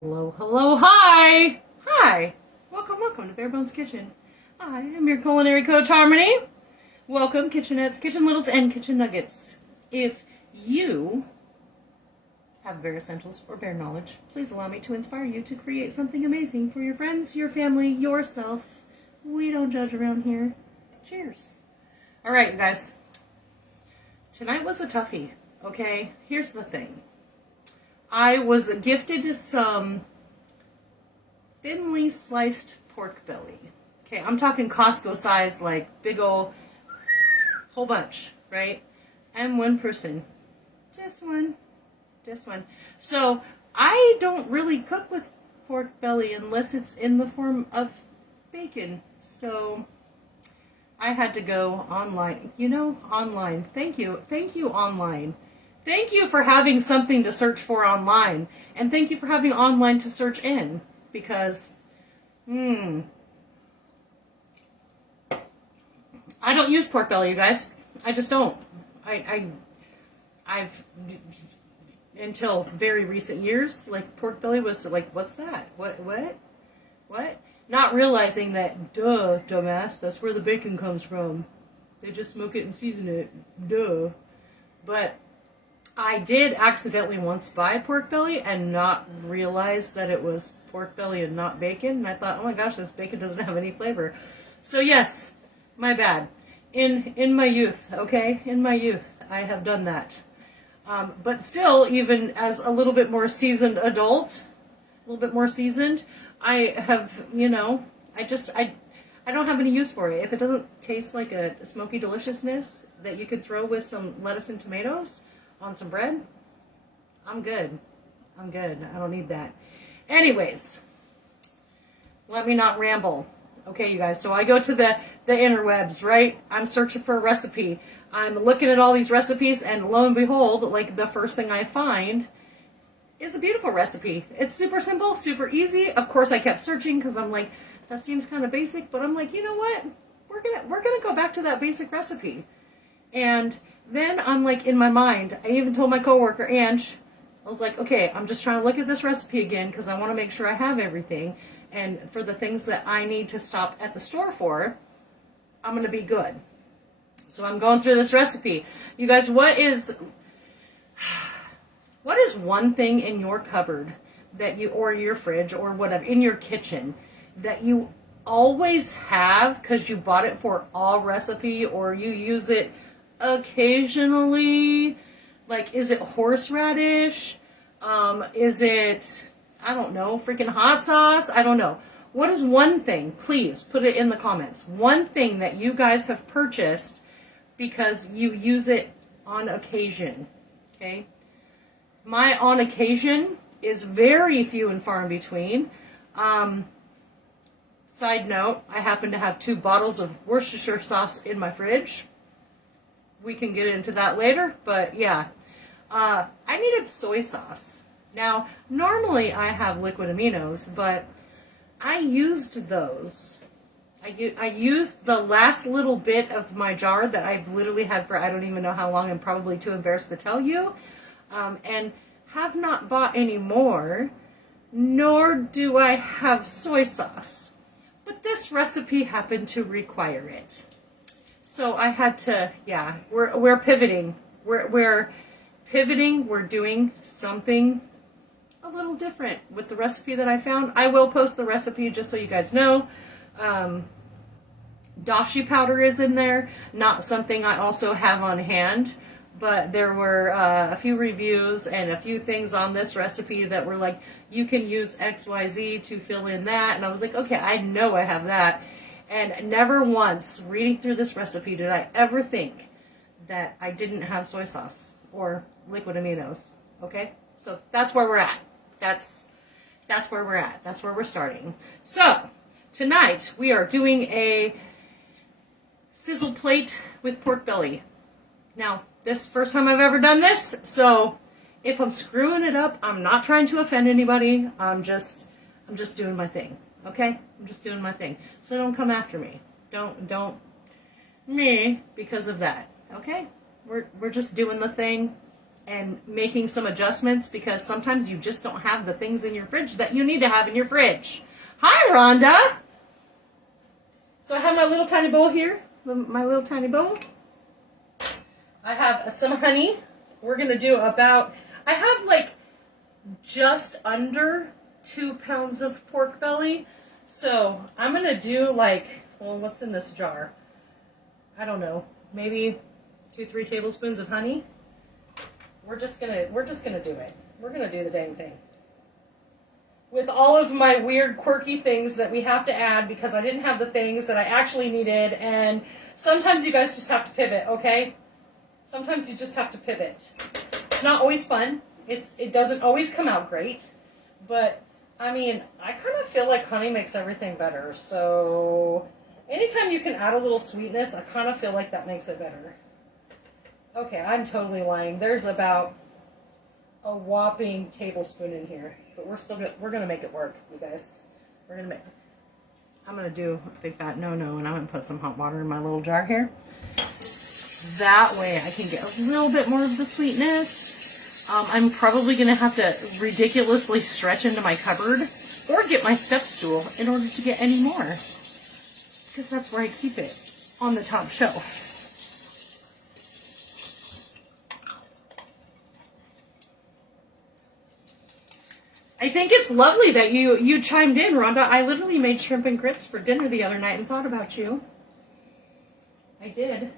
Hello, hello, hi! Hi! Welcome to Bare Bones Kitchen. I am your culinary coach, Harmony. Welcome, kitchenettes, kitchen littles, and kitchen nuggets. If you have bare essentials or bare knowledge, please allow me to inspire you to create something amazing for your friends, your family, yourself. We don't judge around here. Cheers. Alright, you guys. Tonight was a toughie, okay? Here's the thing. I was gifted some thinly sliced pork belly. Okay, I'm talking Costco size, like big ol' whole bunch, right? I'm one person. Just one. So I don't really cook with pork belly unless it's in the form of bacon. So I had to go online. Online. Thank you, online. Thank you for having something to search for online. And thank you for having online to search in. Because, I don't use pork belly, you guys. I just don't. I've, until very recent years, like, pork belly was like, what's that? What? Not realizing that, duh, dumbass, that's where the bacon comes from. They just smoke it and season it. Duh. But I did accidentally once buy pork belly and not realize that it was pork belly and not bacon. And I thought, oh my gosh, this bacon doesn't have any flavor. So yes, my bad. In my youth, okay? In my youth, I have done that. But still, even as a little bit more seasoned adult, a little bit more seasoned, I have, I don't have any use for it. If it doesn't taste like a smoky deliciousness that you could throw with some lettuce and tomatoes on some bread, I'm good. I don't need that. Anyways, let me not ramble. Okay, you guys, so I go to the interwebs, right? I'm searching for a recipe. I'm looking at all these recipes, and lo and behold, like, the first thing I find is a beautiful recipe. It's super simple, super easy. Of course, I kept searching because I'm like, that seems kind of basic, but I'm like, you know what? We're gonna go back to that basic recipe. And then I'm like, in my mind, I even told my coworker, Ange, I was like, okay, I'm just trying to look at this recipe again because I want to make sure I have everything. And for the things that I need to stop at the store for, I'm going to be good. So I'm going through this recipe. You guys, what is one thing in your cupboard that you, or your fridge or whatever, in your kitchen that you always have because you bought it for a recipe or you use it occasionally? Like, is it horseradish? Is it, I don't know, freaking hot sauce? I don't know. What is one thing? Please put it in the comments. One thing that you guys have purchased because you use it on occasion. Okay? My on occasion is very few and far in between. Side note, I happen to have 2 bottles of Worcestershire sauce in my fridge. We can get into that later, but yeah. I needed soy sauce. Now, normally I have liquid aminos, but I used those. I used the last little bit of my jar that I've literally had for I don't even know how long. I'm probably too embarrassed to tell you. And have not bought any more, nor do I have soy sauce. But this recipe happened to require it. So I had to, yeah, we're pivoting. We're pivoting. We're doing something a little different with the recipe that I found. I will post the recipe just so you guys know. Dashi powder is in there. Not something I also have on hand. But there were a few reviews and a few things on this recipe that were like, you can use XYZ to fill in that. And I was like, okay, I know I have that. And never once, reading through this recipe, did I ever think that I didn't have soy sauce or liquid aminos. Okay? So that's where we're at. That's where we're at. That's where we're starting. So, tonight we are doing a sizzle plate with pork belly. Now, this is the first time I've ever done this, so if I'm screwing it up, I'm not trying to offend anybody. I'm just doing my thing. Okay? I'm just doing my thing. So don't come after me. Don't me because of that. Okay? We're just doing the thing and making some adjustments because sometimes you just don't have the things in your fridge that you need to have in your fridge. Hi, Rhonda! So I have my little tiny bowl here, my little tiny bowl. I have some honey. We're going to do about, I have like just under 2 pounds of pork belly. So I'm going to do like, well, what's in this jar? I don't know, maybe 2-3 tablespoons of honey. We're just gonna do it. We're gonna do the dang thing. With all of my weird, quirky things that we have to add because I didn't have the things that I actually needed, and sometimes you guys just have to pivot, okay? Sometimes you just have to pivot. It's not always fun. It doesn't always come out great, but I mean, I kind of feel like honey makes everything better. So anytime you can add a little sweetness, I kind of feel like that makes it better. Okay, I'm totally lying. There's about a whopping tablespoon in here, but we're gonna make it work, you guys. I'm gonna do a big fat no-no, and I'm gonna put some hot water in my little jar here. That way I can get a little bit more of the sweetness. I'm probably gonna have to ridiculously stretch into my cupboard or get my step stool in order to get any more, because that's where I keep it, on the top shelf. I think it's lovely that you chimed in, Rhonda. I literally made shrimp and grits for dinner the other night and thought about you. I did.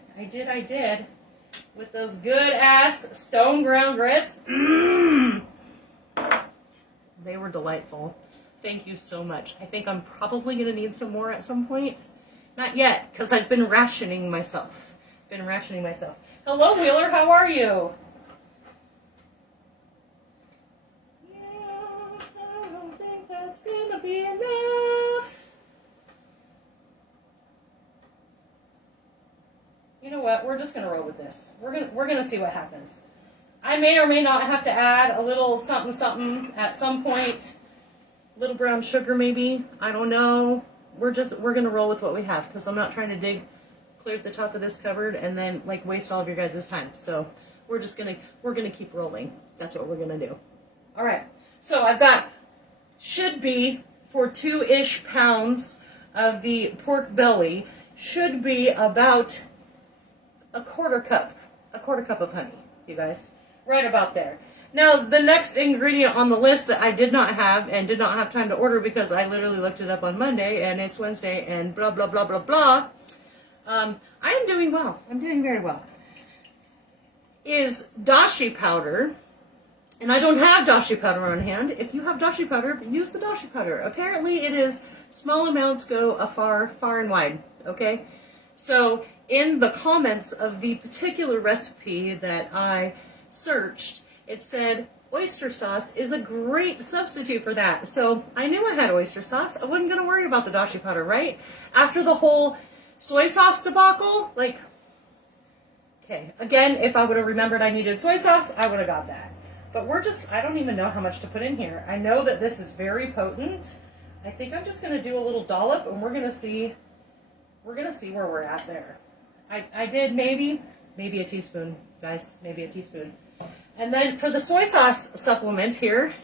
With those good-ass stone ground grits. Mmm. They were delightful. Thank you so much. I think I'm probably going to need some more at some point. Not yet, because I've been rationing myself. Hello, Wheeler. How are you? That's gonna be enough. You know what? We're just gonna roll with this. We're gonna see what happens. I may or may not have to add a little something at some point. Little brown sugar maybe. I don't know. We're gonna roll with what we have because I'm not trying to clear the top of this cupboard and then like waste all of your guys' time. So we're gonna keep rolling. That's what we're gonna do. All right. So I've got. Should be for 2-ish pounds of the pork belly, should be about a quarter cup of honey, you guys, right about there. Now, the next ingredient on the list that I did not have and did not have time to order because I literally looked it up on Monday and it's Wednesday and blah, blah, blah, blah, blah. I am doing well. I'm doing very well. Is dashi powder. And I don't have dashi powder on hand. If you have dashi powder, use the dashi powder. Apparently it is small amounts go afar, far and wide, okay? So in the comments of the particular recipe that I searched, it said oyster sauce is a great substitute for that. So I knew I had oyster sauce. I wasn't going to worry about the dashi powder, right? After the whole soy sauce debacle, like, okay, again, if I would have remembered I needed soy sauce, I would have got that. But I don't even know how much to put in here. I know that this is very potent. I think I'm just going to do a little dollop and we're going to see where we're at there. I did maybe a teaspoon, guys, maybe a teaspoon. And then for the soy sauce supplement here,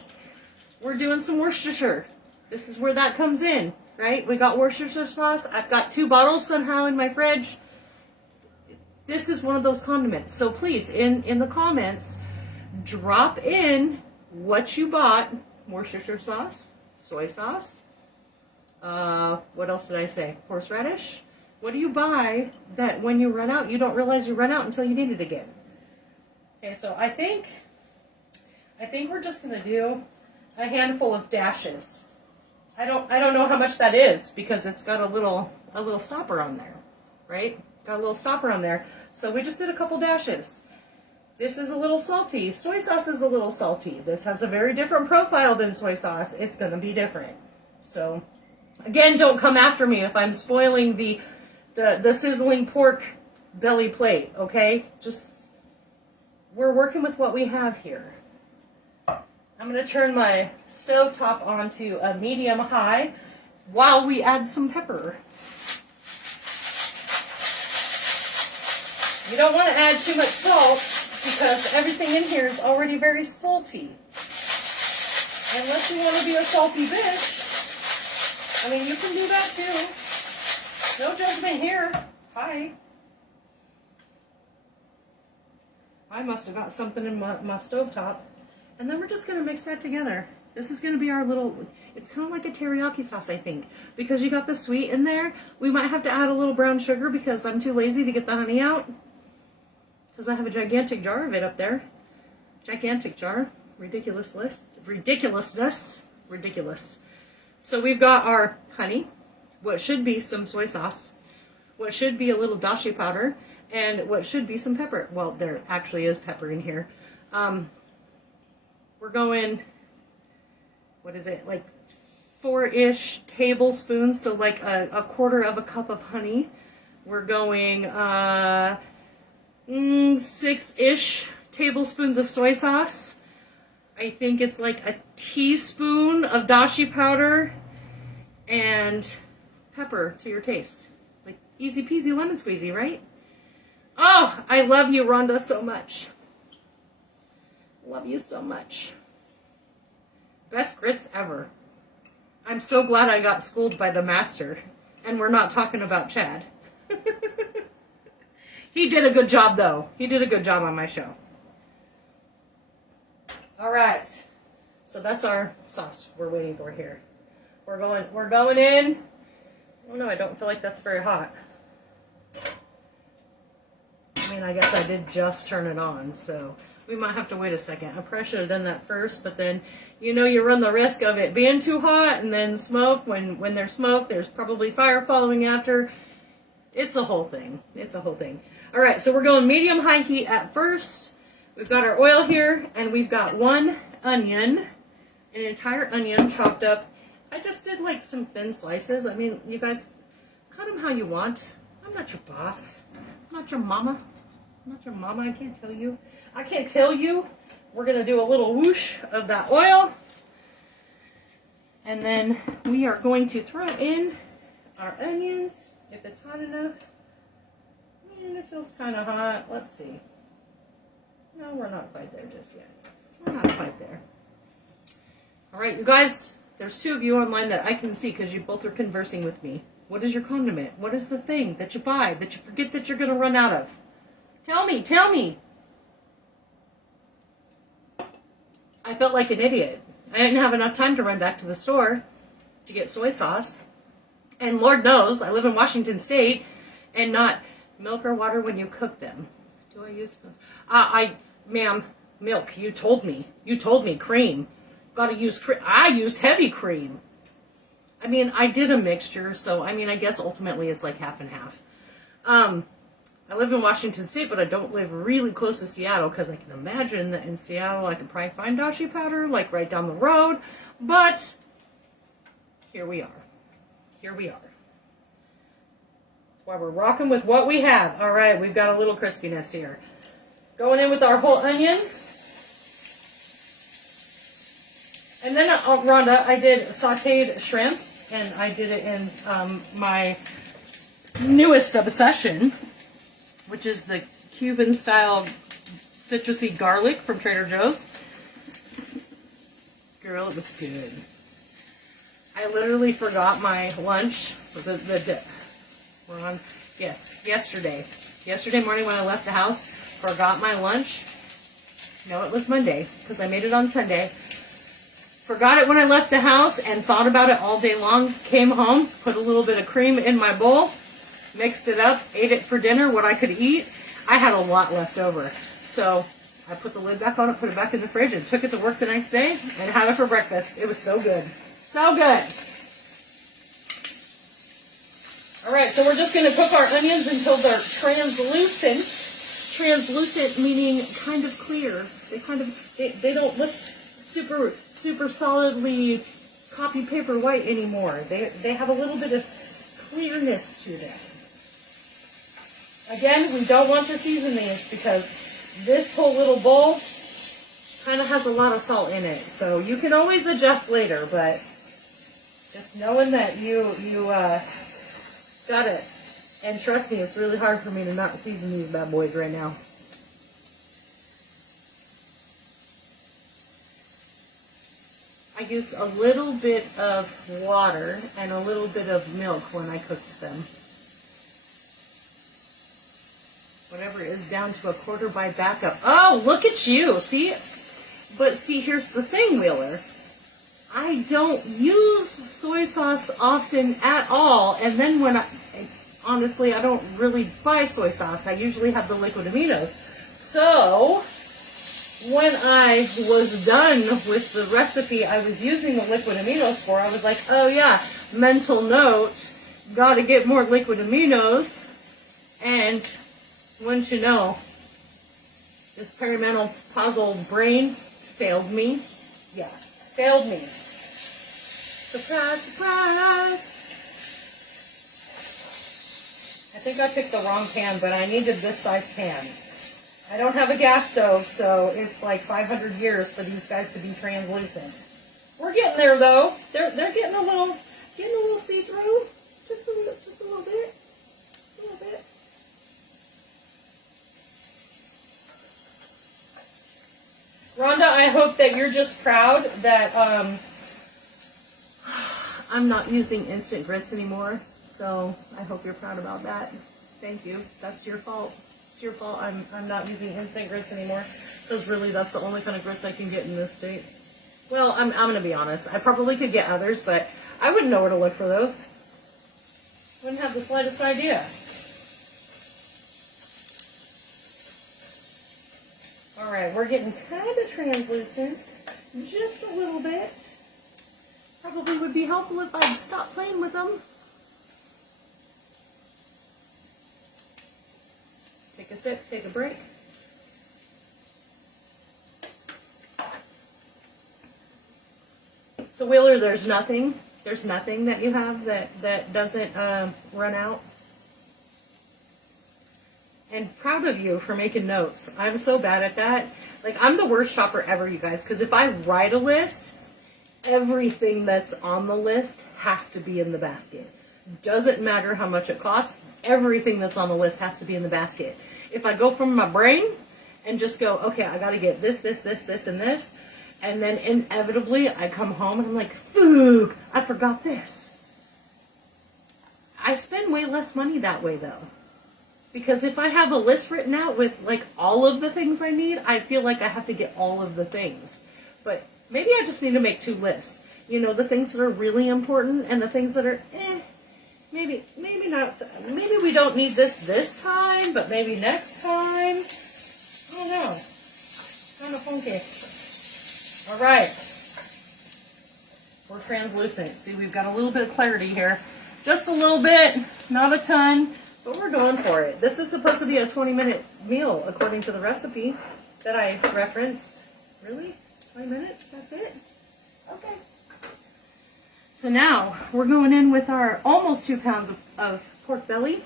we're doing some Worcestershire. This is where that comes in, right? We got Worcestershire sauce. I've got 2 bottles somehow in my fridge. This is one of those condiments. So please, in the comments, drop in what you bought. Worcestershire sauce, soy sauce, what else did I say? Horseradish. What do you buy that when you run out, you don't realize you run out until you need it again? Okay, so I think we're just gonna do a handful of dashes. I don't know how much that is because it's got a little stopper on there, right? Got a little stopper on there. So we just did a couple dashes. This is a little salty. Soy sauce is a little salty. This has a very different profile than soy sauce. It's going to be different. So, again, don't come after me if I'm spoiling the sizzling pork belly plate, okay? We're working with what we have here. I'm going to turn my stovetop on to a medium-high while we add some pepper. You don't want to add too much salt because everything in here is already very salty. Unless you want to be a salty bitch, I mean, you can do that too. No judgment here. Hi. I must have got something in my stovetop. And then we're just going to mix that together. This is going to be our little, it's kind of like a teriyaki sauce, I think. Because you got the sweet in there, we might have to add a little brown sugar because I'm too lazy to get the honey out. Because I have a gigantic jar of it up there. Gigantic jar. Ridiculousness. Ridiculous. So we've got our honey, what should be some soy sauce, what should be a little dashi powder, and what should be some pepper. Well, there actually is pepper in here. We're going, what is it, like 4-ish tablespoons, so like a quarter of a cup of honey. We're going 6-ish tablespoons of soy sauce. I think it's like a teaspoon of dashi powder and pepper to your taste. Like easy peasy lemon squeezy, right? Oh, I love you, Rhonda, so much. Love you so much. Best grits ever. I'm so glad I got schooled by the master. And we're not talking about Chad. He did a good job, though. He did a good job on my show. All right. So that's our sauce we're waiting for here. We're going in. Oh no, I don't feel like that's very hot. I mean, I guess I did just turn it on, so we might have to wait a second. I probably should have done that first, but then, you know, you run the risk of it being too hot and then smoke. When there's smoke, there's probably fire following after. It's a whole thing. It's a whole thing. All right, so we're going medium-high heat at first. We've got our oil here, and we've got one onion, an entire onion chopped up. I just did like some thin slices. I mean, you guys, cut them how you want. I'm not your boss. I'm not your mama. I'm not your mama. I can't tell you. I can't tell you. We're going to do a little whoosh of that oil. And then we are going to throw in our onions, if it's hot enough. And it feels kind of hot. Let's see. No, we're not quite there just yet. We're not quite there. All right, you guys, there's 2 of you online that I can see because you both are conversing with me. What is your condiment? What is the thing that you buy that you forget that you're going to run out of? Tell me, tell me. I felt like an idiot. I didn't have enough time to run back to the store to get soy sauce. And Lord knows, I live in Washington State and not milk or water when you cook them. Do I use ma'am, milk. You told me. You told me cream. Gotta use cream. I used heavy cream. I mean, I did a mixture, so I mean, I guess ultimately it's like half and half. I live in Washington State, but I don't live really close to Seattle because I can imagine that in Seattle I could probably find dashi powder like right down the road. But here we are. Here we are. That's why we're rocking with what we have. All right, we've got a little crispiness here. Going in with our whole onion. And then, Rhonda, I did sauteed shrimp, and I did it in my newest obsession, which is the Cuban-style citrusy garlic from Trader Joe's. Girl, it was good. I literally forgot my lunch. We're on, yes, yesterday. Yesterday morning when I left the house, forgot my lunch. No, it was Monday, because I made it on Sunday. Forgot it when I left the house and thought about it all day long. Came home, put a little bit of cream in my bowl, mixed it up, ate it for dinner, what I could eat. I had a lot left over. So I put the lid back on it, put it back in the fridge, and took it to work the next day and had it for breakfast. It was so good. So good. All right, so we're just going to cook our onions until they're translucent. Translucent meaning kind of clear. They don't look super solidly copy paper white anymore. They have a little bit of clearness to them. Again, we don't want to season these because this whole little bowl kind of has a lot of salt in it. So you can always adjust later, but just knowing that you got it. And trust me, it's really hard for me to not season these bad boys right now. I used a little bit of water and a little bit of milk when I cooked them. Whatever is down to a quarter by backup. Oh, look at you. See? But see, here's the thing, Wheeler. I don't use soy sauce often at all. And then when honestly, I don't really buy soy sauce. I usually have the liquid aminos. So when I was done with the recipe I was using the liquid aminos for, I was like, oh yeah, mental note, gotta get more liquid aminos. And wouldn't you know, this perimenopausal brain failed me. Yeah, failed me. Surprise, surprise. I think I picked the wrong pan, but I needed this size pan. I don't have a gas stove, so it's like 500 years for these guys to be translucent. We're getting there though. They're getting a little see-through. Just a little bit. Just a little bit. Rhonda, I hope that you're just proud that I'm not using instant grits anymore. So I hope you're proud about that. Thank you. That's your fault. It's your fault. I'm not using instant grits anymore, because really that's the only kind of grits I can get in this state. Well, I'm gonna be honest. I probably could get others, but I wouldn't know where to look for those. Wouldn't have the slightest idea. All right, we're getting kind of translucent, just a little bit. Probably would be helpful if I'd stop playing with them. Take a sip, take a break. So Wheeler, there's nothing that you have that doesn't run out. And proud of you for making notes. I'm so bad at that. Like, I'm the worst shopper ever, you guys, because if I write a list, everything that's on the list has to be in the basket. Doesn't matter how much it costs, everything that's on the list has to be in the basket. If I go from my brain and just go, okay, I gotta get this, and this, and then inevitably I come home and I'm like, phew, I forgot this. I spend way less money that way though. Because if I have a list written out with like all of the things I need, I feel like I have to get all of the things. But maybe I just need to make 2 lists. You know, the things that are really important and the things that are, maybe not. Maybe we don't need this time, but maybe next time. I don't know. Kind of funky. All right. We're translucent. See, we've got a little bit of clarity here. Just a little bit, not a ton. But we're going for it. This is supposed to be a 20-minute meal, according to the recipe that I referenced. Really? 20 minutes? That's it? Okay. So now, we're going in with our almost 2 pounds of pork belly.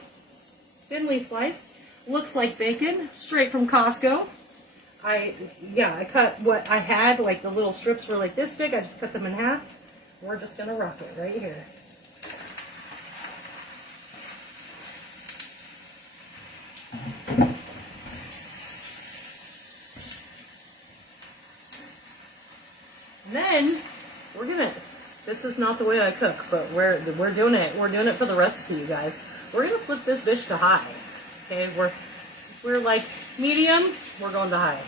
Thinly sliced. Looks like bacon, straight from Costco. I cut what I had, like the little strips were like this big. I just cut them in half. We're just going to rock it right here. And then we're gonna, this is not the way I cook, but we're doing it. We're doing it for the recipe, you guys. We're gonna flip this bitch to high. Okay, we're like medium, we're going to high.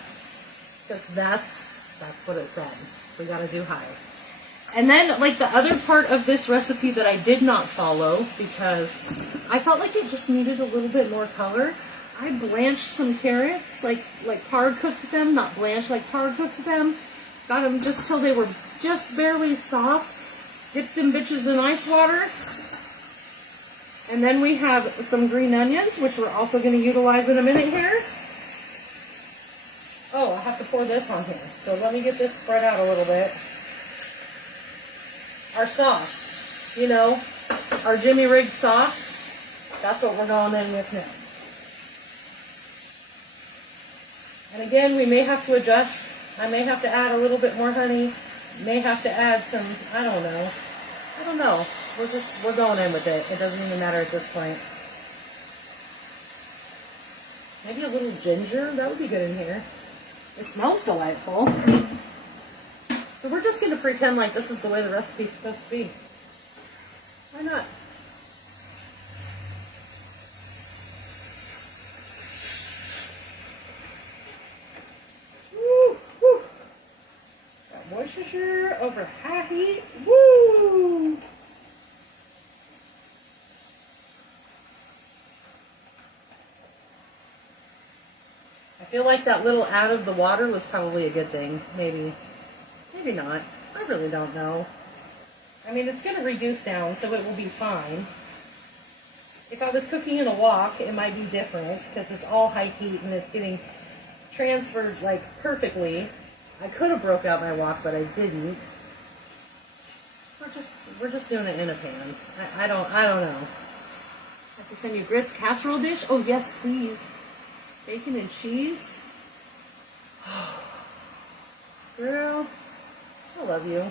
Because that's what it said. We gotta do high. And then like the other part of this recipe that I did not follow because I felt like it just needed a little bit more color. I blanched some carrots, like par cooked them, not blanched, like par cooked them. Got them just till they were just barely soft. Dipped them bitches in ice water. And then we have some green onions, which we're also going to utilize in a minute here. Oh, I have to pour this on here. So let me get this spread out a little bit. Our sauce, you know, our Jimmy Rigged sauce. That's what we're going in with next. And again, we may have to adjust. I may have to add a little bit more honey. May have to add some, I don't know. We're going in with it. It doesn't even matter at this point. Maybe a little ginger. That would be good in here. It smells delightful. So we're just going to pretend like this is the way the recipe's supposed to be. Why not? Woo, woo. Got Worcestershire over high heat. Woo! I feel like that little out of the water was probably a good thing. Maybe. Maybe not. I really don't know. I mean, it's going to reduce down, so it will be fine. If I was cooking in a wok, it might be different, because it's all high heat and it's getting transferred, like, perfectly. I could have broke out my wok, but I didn't. We're just doing it in a pan. I don't know. I have to send you grits casserole dish? Oh, yes, please. Bacon and cheese. Girl, I love you.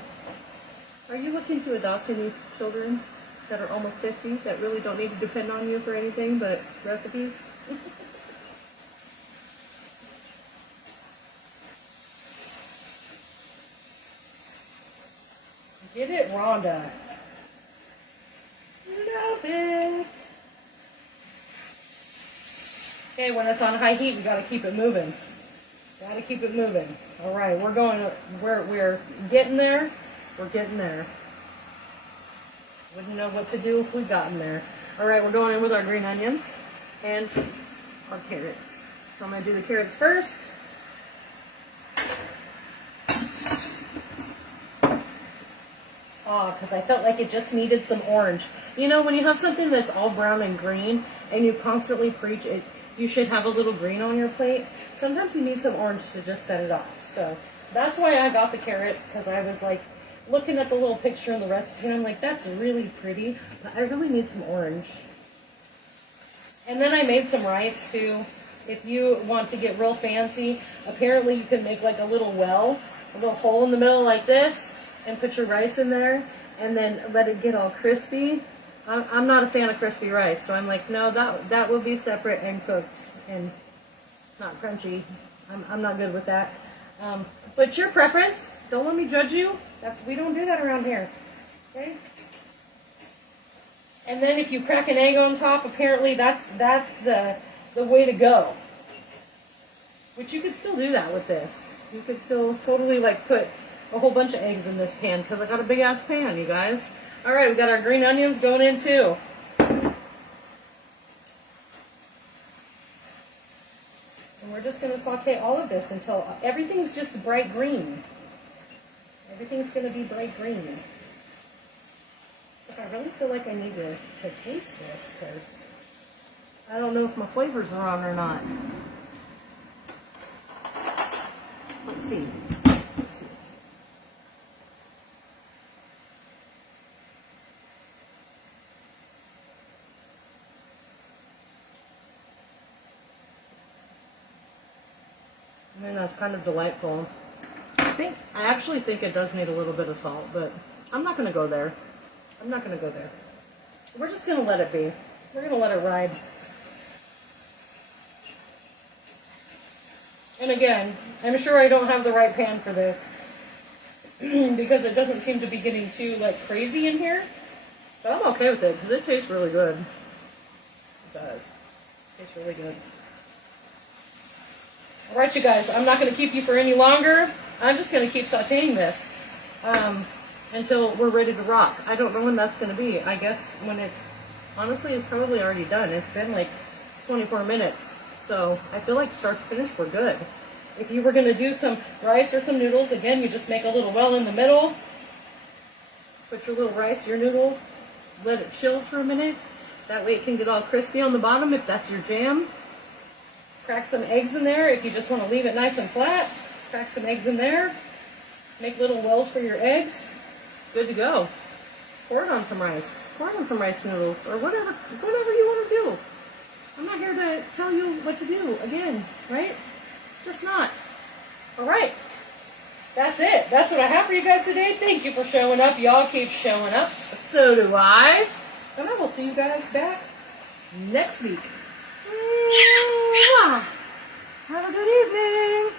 Are you looking to adopt any children that are almost 50 that really don't need to depend on you for anything but recipes? Get it, Rhonda? Love it. Okay, when it's on high heat, we gotta keep it moving. Gotta keep it moving. All right, we're getting there. We're getting there. Wouldn't know what to do if we gotten there. All right, we're going in with our green onions and our carrots. So I'm gonna do the carrots first. Oh, because I felt like it just needed some orange. You know, when you have something that's all brown and green and you constantly preach it, you should have a little green on your plate. Sometimes you need some orange to just set it off. So that's why I got the carrots, because I was like looking at the little picture in the recipe and I'm like, that's really pretty, but I really need some orange. And then I made some rice too. If you want to get real fancy, apparently you can make like a little well, a little hole in the middle like this, and put your rice in there and then let it get all crispy. I'm not a fan of crispy rice, so I'm like, no, that will be separate and cooked and not crunchy. I'm not good with that. But your preference. Don't let me judge you. We don't do that around here. Okay? And then if you crack an egg on top, apparently that's the way to go. Which you could still do that with this. You could still totally like put a whole bunch of eggs in this pan, because I got a big ass pan, you guys. All right, we got our green onions going in too. And we're just going to saute all of this until everything's just bright green. Everything's going to be bright green. So I really feel like I need to taste this, because I don't know if my flavors are on or not. Let's see. And that's kind of delightful. I actually think it does need a little bit of salt, but I'm not going to go there. I'm not going to go there. We're just going to let it be. We're going to let it ride. And again, I'm sure I don't have the right pan for this because it doesn't seem to be getting too like crazy in here. But I'm okay with it because it tastes really good. It does. It tastes really good. All right, you guys, I'm not going to keep you for any longer. I'm just going to keep sauteing this until we're ready to rock. I don't know when that's going to be. I guess when honestly, it's probably already done. It's been like 24 minutes. So I feel like start to finish, we're good. If you were going to do some rice or some noodles, again, you just make a little well in the middle. Put your little rice, your noodles, let it chill for a minute. That way it can get all crispy on the bottom if that's your jam. Crack some eggs in there if you just want to leave it nice and flat. Crack some eggs in there. Make little wells for your eggs. Good to go. Pour it on some rice. Pour it on some rice noodles or whatever you want to do. I'm not here to tell you what to do again, right? Just not. All right. That's it. That's what I have for you guys today. Thank you for showing up. Y'all keep showing up. So do I. And I will see you guys back next week. Have a good evening.